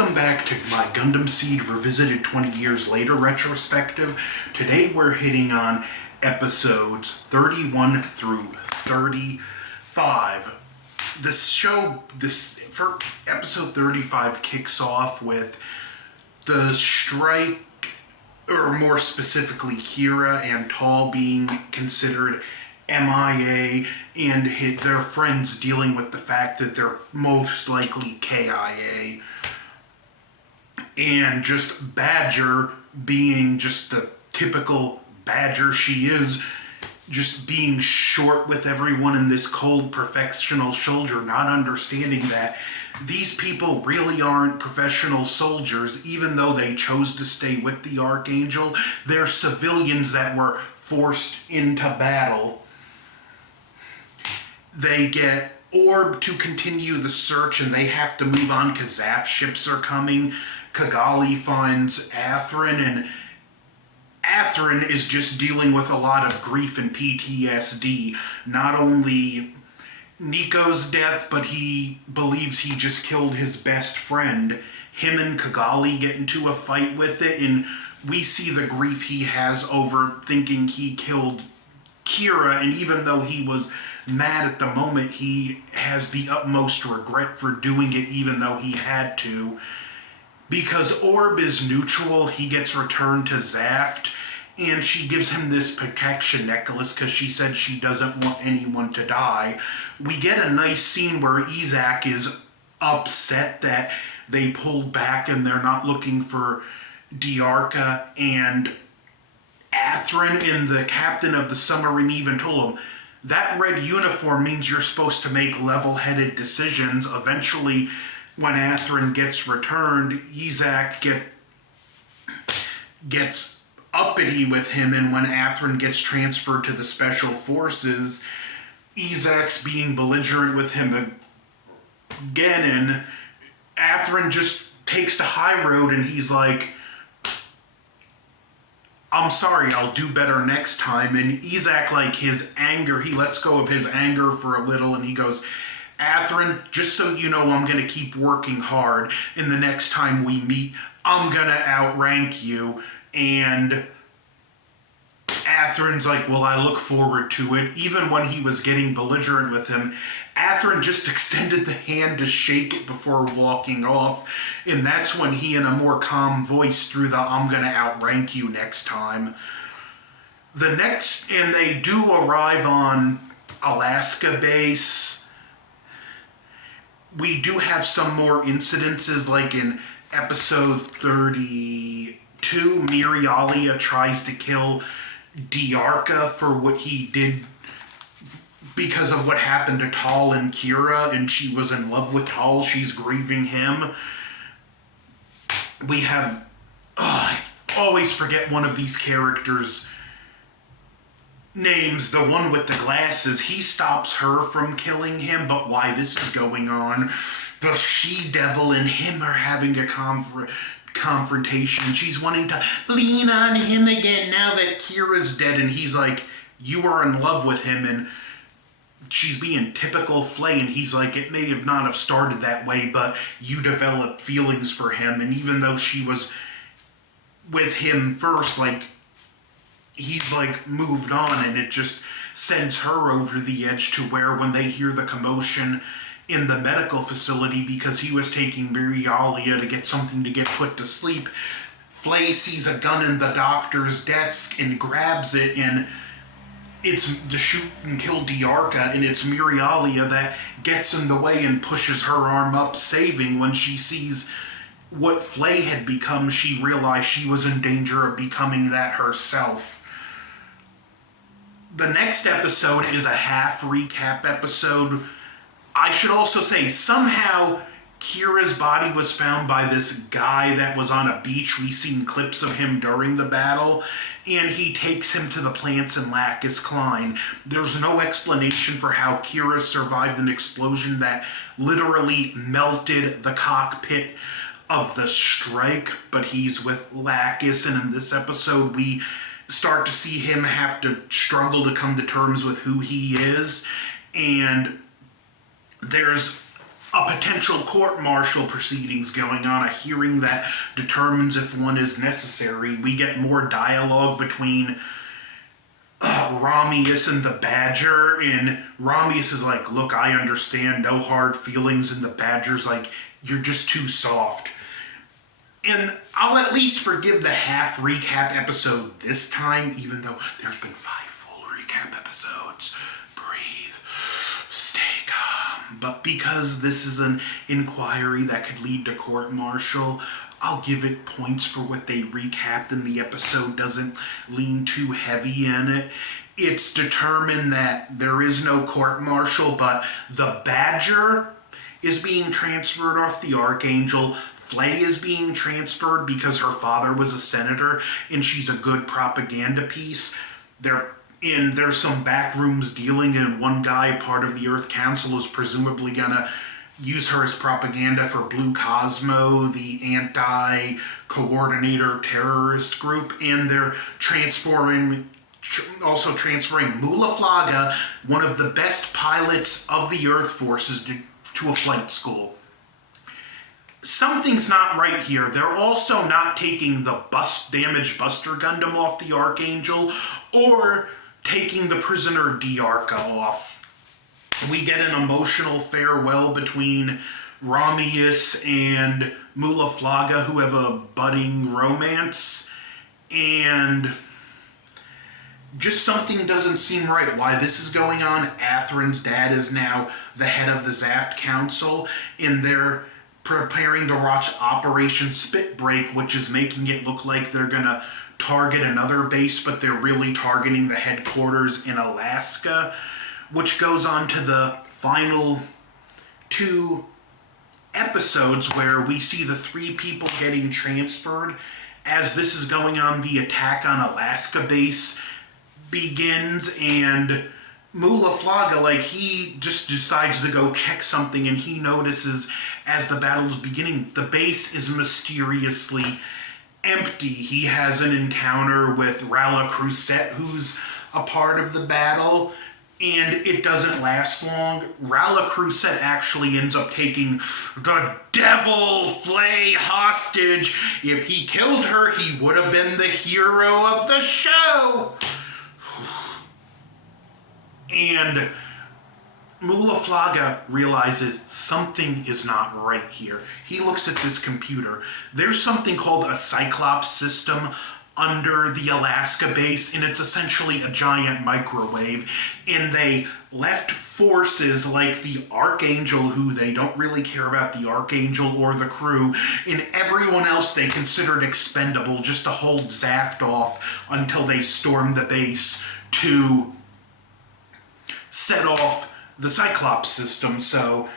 Welcome back to my Gundamseed Revisited 20 Years Later retrospective. Today we're hitting on episodes 31 through 35. For episode 35 kicks off with the strike, or more specifically Kira and Tall being considered MIA, and their friends dealing with the fact that they're most likely KIA. And just Badger being just the typical Badger she is, just being short with everyone in this cold professional soldier, not understanding that these people really aren't professional soldiers, even though they chose to stay with the Archangel. They're civilians that were forced into battle. They get Orb to continue the search, and they have to move on because Zap ships are coming. Kigali finds Athrun, and Athrun is just dealing with a lot of grief and PTSD. Not only Nico's death, but he believes he just killed his best friend. Him and Kigali get into a fight with it, and we see the grief he has over thinking he killed Kira, and even though he was mad at the moment, he has the utmost regret for doing it, even though he had to. Because Orb is neutral, he gets returned to Zaft, and she gives him this protection necklace because she said she doesn't want anyone to die. We get a nice scene where Isaac is upset that they pulled back and they're not looking for Diarca, and Athrun and the captain of the submarine even told him, that red uniform means you're supposed to make level-headed decisions. Eventually, when Athrun gets returned, Isaac gets uppity with him, and when Athrun gets transferred to the Special Forces, Isaac's being belligerent with him again, and Athrun just takes the high road, and he's like, I'm sorry, I'll do better next time. And Isaac, like his anger, he lets go of his anger for a little, and he goes, Athrun, just so you know, I'm going to keep working hard, and the next time we meet, I'm going to outrank you. And Athrun's like, well, I look forward to it. Even when he was getting belligerent with him, Athrun just extended the hand to shake it before walking off, and that's when he, in a more calm voice, threw the I'm gonna outrank you next time. And they do arrive on Alaska base. We do have some more incidences, like in episode 32, Mirialia tries to kill Diarca for what he did because of what happened to Tall and Kira, and she was in love with Tall. She's grieving him. We have... I always forget one of these characters' names. The one with the glasses. He stops her from killing him, but why this is going on, the she-devil and him are having a confrontation. She's wanting to lean on him again now that Kira's dead, and he's like, you were in love with him, and she's being typical Flay, and he's like, it may have not have started that way, but you developed feelings for him, and even though she was with him first, like, he's like moved on, and it just sends her over the edge to where when they hear the commotion in the medical facility because he was taking Mirialia to get something to get put to sleep, Flay sees a gun in the doctor's desk and grabs it, and it's to shoot and kill Diarca, and it's Mirialia that gets in the way and pushes her arm up, saving. When she sees what Flay had become, she realized she was in danger of becoming that herself. The next episode is a half recap episode. I should also say, somehow Kira's body was found by this guy that was on a beach. We've seen clips of him during the battle, and he takes him to the plants in Lacus Klein. There's no explanation for how Kira survived an explosion that literally melted the cockpit of the strike, but he's with Lacus, and in this episode we start to see him have to struggle to come to terms with who he is, and there's a potential court-martial proceedings going on, a hearing that determines if one is necessary. We get more dialogue between Romius and the Badger, and Romius is like, look, I understand, no hard feelings, and the Badger's like, you're just too soft. And I'll at least forgive the half recap episode this time, even though there's been 5 full recap episodes. Breathe. Stay calm. But because this is an inquiry that could lead to court-martial, I'll give it points for what they recapped, and the episode doesn't lean too heavy in it. It's determined that there is no court-martial, but the Badger is being transferred off the Archangel. Flay is being transferred because her father was a senator and she's a good propaganda piece. There's some back rooms dealing, and one guy, part of the Earth Council, is presumably gonna use her as propaganda for Blue Cosmo, the anti-coordinator terrorist group, and they're also transferring Mulaflaga, one of the best pilots of the Earth forces, to a flight school. Something's not right here. They're also not taking the damaged Buster Gundam off the Archangel, or taking the prisoner Diarca off. We get an emotional farewell between Romius and Mulaflaga, who have a budding romance, and just something doesn't seem right. Why this is going on? Atherin's dad is now the head of the Zaft Council, and they're preparing to watch Operation Spitbreak, which is making it look like they're gonna target another base, but they're really targeting the headquarters in Alaska, which goes on to the final 2 episodes where we see the 3 people getting transferred. As this is going on, the attack on Alaska base begins, and Mulaflaga, he just decides to go check something, and he notices as the battle's beginning, the base is mysteriously empty. He has an encounter with Rala Crusette, who's a part of the battle, and it doesn't last long. Rala Crusette actually ends up taking the Devil Flay hostage. If he killed her, he would have been the hero of the show. And Mulaflaga realizes something is not right here. He looks at this computer. There's something called a Cyclops system under the Alaska base, and it's essentially a giant microwave. And they left forces like the Archangel, who they don't really care about the Archangel or the crew, and everyone else they considered expendable, just to hold Zaft off until they stormed the base to set off the Cyclops system. So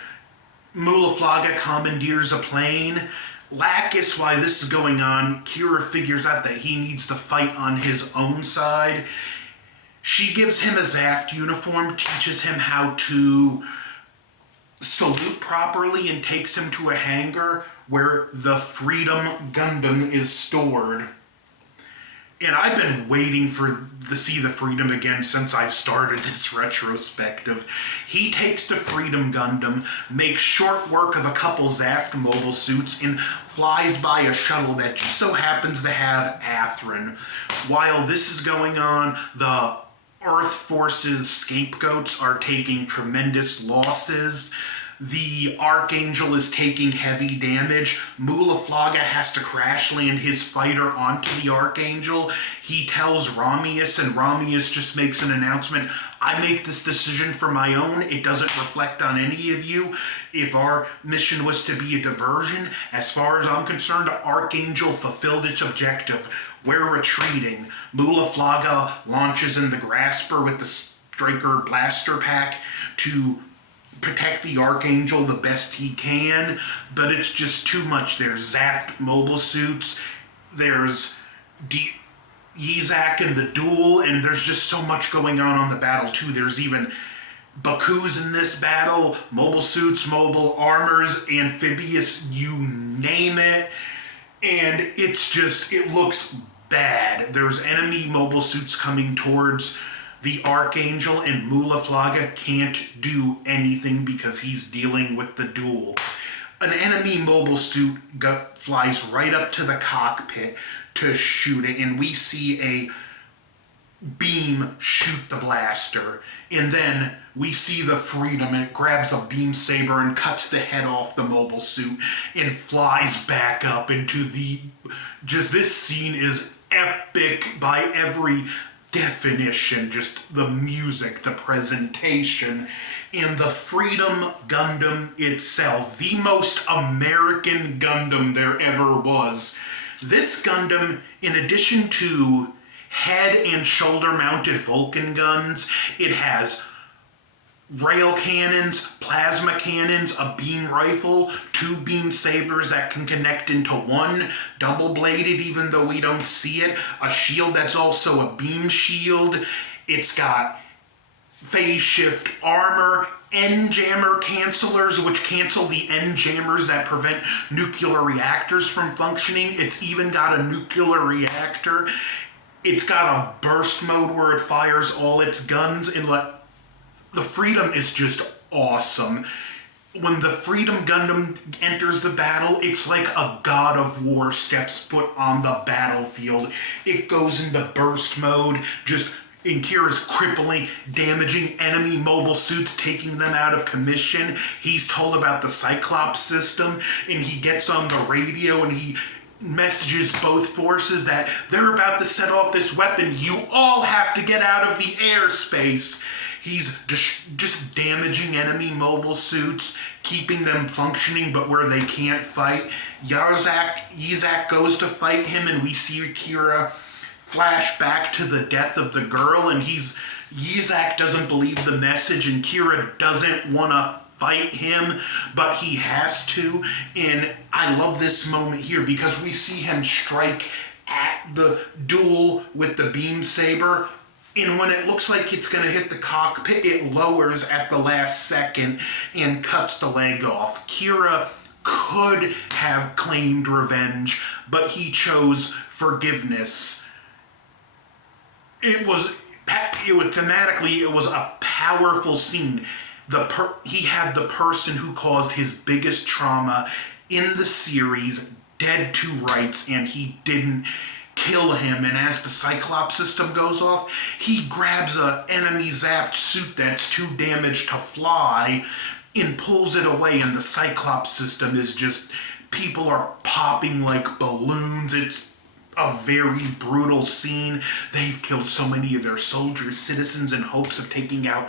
Mulaflaga commandeers a plane. Lacus, while this is going on, Kira figures out that he needs to fight on his own side. She gives him a Zaft uniform, teaches him how to salute properly, and takes him to a hangar where the Freedom Gundam is stored. And I've been waiting to see the Freedom again since I've started this retrospective. He takes the Freedom Gundam, makes short work of a couple Zaft mobile suits, and flies by a shuttle that just so happens to have Atherin. While this is going on, the Earth Force's scapegoats are taking tremendous losses. The Archangel is taking heavy damage. Mulaflaga has to crash land his fighter onto the Archangel. He tells Romius, and Romius just makes an announcement. I make this decision for my own. It doesn't reflect on any of you. If our mission was to be a diversion, as far as I'm concerned, Archangel fulfilled its objective. We're retreating. Mulaflaga launches in the Grasper with the Striker blaster pack to protect the Archangel the best he can, but it's just too much. There's Zaft mobile suits, there's Yizak in the duel, and there's just so much going on the battle too. There's even Baku's in this battle, mobile suits, mobile armors, amphibious, you name it, and it looks bad. There's enemy mobile suits coming towards the Archangel and Mulaflaga can't do anything because he's dealing with the duel. An enemy mobile suit flies right up to the cockpit to shoot it, and we see a beam shoot the blaster. And then we see the Freedom, and it grabs a beam saber and cuts the head off the mobile suit and flies back up into the... Just this scene is epic by every definition. Just the music, the presentation, and the Freedom Gundam itself. The most American Gundam there ever was. This Gundam, in addition to head and shoulder mounted Vulcan guns, it has rail cannons, plasma cannons, a beam rifle, 2 beam sabers that can connect into one, double bladed even though we don't see it, a shield that's also a beam shield. It's got phase shift armor, N-jammer cancelers, which cancel the N-jammers that prevent nuclear reactors from functioning. It's even got a nuclear reactor. It's got a burst mode where it fires all its guns, and the Freedom is just awesome. When the Freedom Gundam enters the battle, it's like a god of war steps foot on the battlefield. It goes into burst mode, just in Kira's crippling, damaging enemy mobile suits, taking them out of commission. He's told about the Cyclops system, and he gets on the radio and he messages both forces that they're about to set off this weapon. You all have to get out of the airspace. He's just damaging enemy mobile suits, keeping them functioning, but where they can't fight. Yizak goes to fight him, and we see Kira flash back to the death of the girl, and Yizak doesn't believe the message, and Kira doesn't want to fight him, but he has to. And I love this moment here because we see him strike at the duel with the beam saber, and when it looks like it's going to hit the cockpit, it lowers at the last second and cuts the leg off. Kira could have claimed revenge, but he chose forgiveness. It was thematically, it was a powerful scene. He had the person who caused his biggest trauma in the series dead to rights, and he didn't kill him. And as the Cyclops system goes off, he grabs an enemy zapped suit that's too damaged to fly and pulls it away, and the Cyclops system is just... people are popping like balloons. It's a very brutal scene. They've killed so many of their soldiers, citizens, in hopes of taking out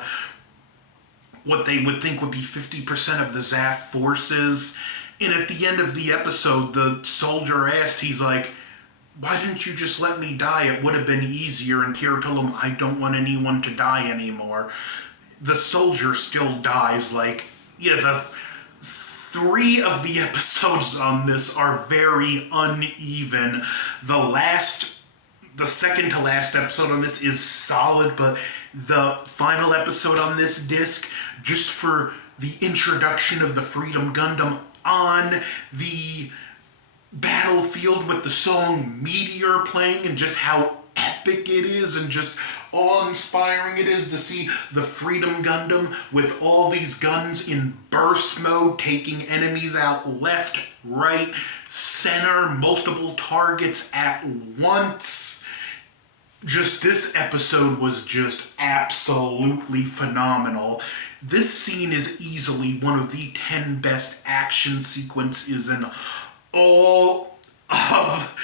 what they would think would be 50% of the ZAF forces. And at the end of the episode, the soldier asks, he's like, why didn't you just let me die? It would have been easier. And Kira told him, I don't want anyone to die anymore. The soldier still dies. The 3 of the episodes on this are very uneven. The second to last episode on this is solid, but the final episode on this disc, just for the introduction of the Freedom Gundam on the battlefield with the song Meteor playing, and just how epic it is and just awe-inspiring it is to see the Freedom Gundam with all these guns in burst mode, taking enemies out left, right, center, multiple targets at once. Just this episode was just absolutely phenomenal. This scene is easily one of the 10 best action sequences in all of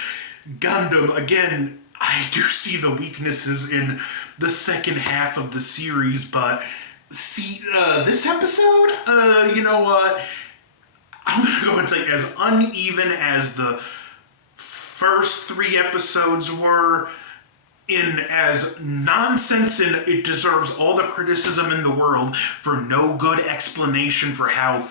Gundam. Again, I do see the weaknesses in the second half of the series, but this episode, you know what? I'm going to go and say, as uneven as the first 3 episodes were, in as nonsense, and it deserves all the criticism in the world for no good explanation for how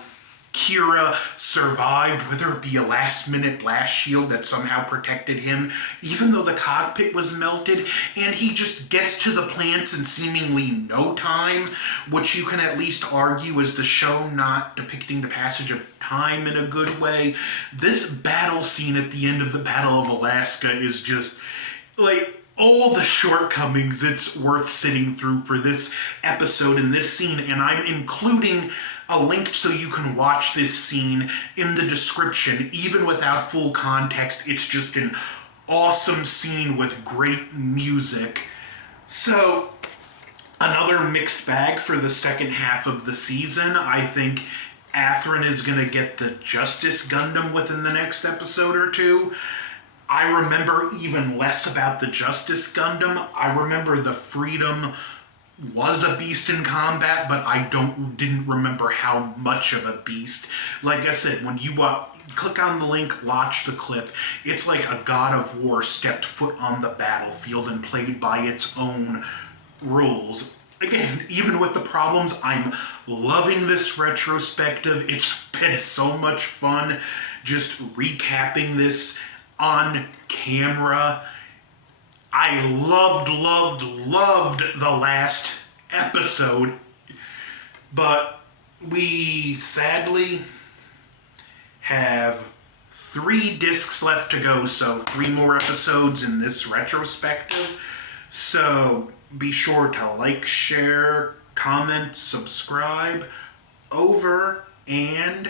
Kira survived, whether it be a last-minute blast shield that somehow protected him, even though the cockpit was melted, and he just gets to the plants in seemingly no time, which you can at least argue is the show not depicting the passage of time in a good way. This battle scene at the end of the Battle of Alaska is just, all the shortcomings it's worth sitting through for this episode and this scene, and I'm including a link so you can watch this scene in the description, even without full context. It's just an awesome scene with great music. So, another mixed bag for the second half of the season. I think Athrun is going to get the Justice Gundam within the next episode or two. I remember even less about the Justice Gundam. I remember the Freedom was a beast in combat, but I didn't remember how much of a beast. Like I said, when you click on the link, watch the clip, it's like a god of war stepped foot on the battlefield and played by its own rules. Again, even with the problems, I'm loving this retrospective. It's been so much fun just recapping this on camera. I loved the last episode, but we sadly have 3 discs left to go, so 3 more episodes in this retrospective. So be sure to like, share, comment, subscribe. Over and